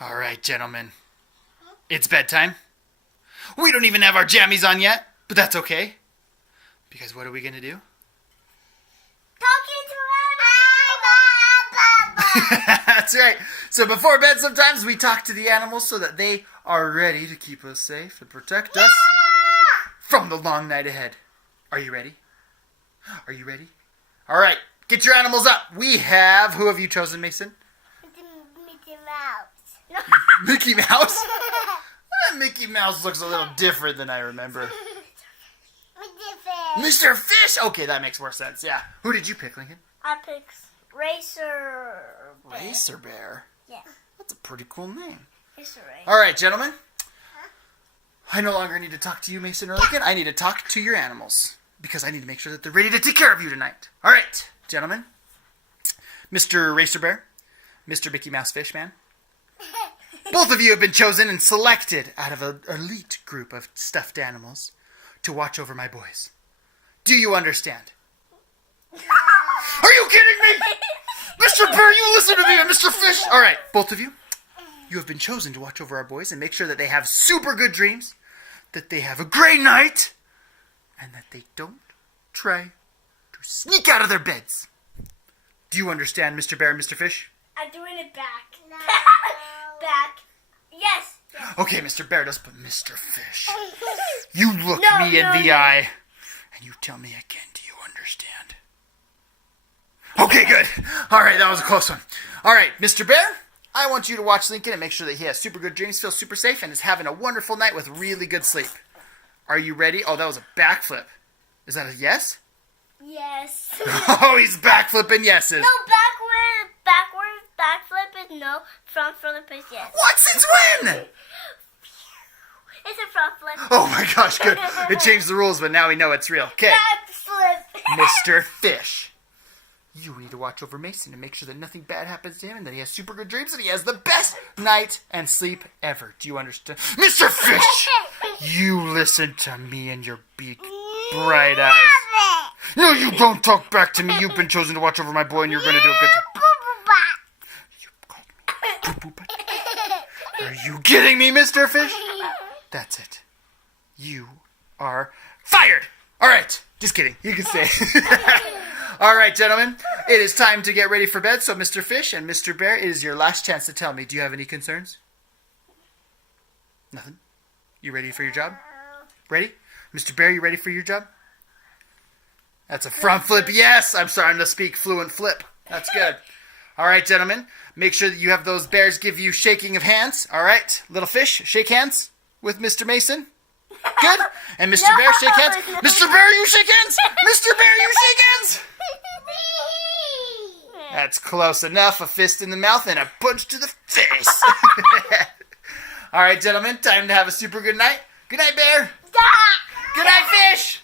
All right, gentlemen. It's bedtime. We don't even have our jammies on yet, but that's okay. Because what are we going to do? Talking to animals. That's right. So before bed, sometimes we talk to the animals so that they are ready to keep us safe and protect us from the long night ahead. Are you ready? Are you ready? All right. Get your animals up. We have... Who have you chosen, Mason? Mickey Mouse. Mickey Mouse? Mickey Mouse looks a little different than I remember. Mr. Fish! Okay, that makes more sense. Yeah. Who did you pick, Lincoln? I picked Racer Bear. Racer Bear? Yeah. That's a pretty cool name. Racer Bear. All right, gentlemen. I no longer need to talk to you, Mason or Lincoln. I need to talk to your animals. Because I need to make sure that they're ready to take care of you tonight. All right, gentlemen. Mr. Racer Bear. Mr. Mickey Mouse Fish Man. Both of you have been chosen and selected out of an elite group of stuffed animals to watch over my boys. Do you understand? Are you kidding me? Mr. Bear, you listen to me and Mr. Fish. All right, both of you. You have been chosen to watch over our boys and make sure that they have super good dreams, that they have a great night, and that they don't try to sneak out of their beds. Do you understand, Mr. Bear and Mr. Fish? I'm doing it back. No. Back. Yes. Okay, Mr. Bear does, but Mr. Fish, you look me in the eye, and you tell me again, do you understand? Okay, good. All right, that was a close one. All right, Mr. Bear, I want you to watch Lincoln and make sure that he has super good dreams, feels super safe, and is having a wonderful night with really good sleep. Are you ready? Oh, that was a backflip. Is that a yes? Yes. Oh, he's backflipping yeses. No, backwards backflip is no, front flip is yes. What? Since when? It's a front flip. Oh my gosh, good. It changed the rules, but now we know it's real. Okay. Backflip. Mr. Fish, you need to watch over Mason and make sure that nothing bad happens to him and that he has super good dreams and he has the best night and sleep ever. Do you understand? Mr. Fish, you listen to me and your big, bright eyes. No, you don't talk back to me. You've been chosen to watch over my boy and you're going to do a good job. You called me boo-boo-butt. Are you kidding me, Mr. Fish? That's it. You are fired. All right. Just kidding. You can stay. All right, gentlemen. It is time to get ready for bed. So, Mr. Fish and Mr. Bear, it is your last chance to tell me. Do you have any concerns? Nothing? You ready for your job? Ready? Mr. Bear, you ready for your job? That's a front flip. Yes. I'm starting to speak fluent flip. That's good. All right, gentlemen. Make sure that you have those bears give you shaking of hands. All right. Little fish, shake hands with Mr. Mason. Good. And Mr. Bear, shake hands. Mr. Bear, you shake hands. Mr. Bear, you shake hands. That's close enough. A fist in the mouth and a punch to the face. All right, gentlemen. Time to have a super good night. Good night, Bear. Good night, Fish.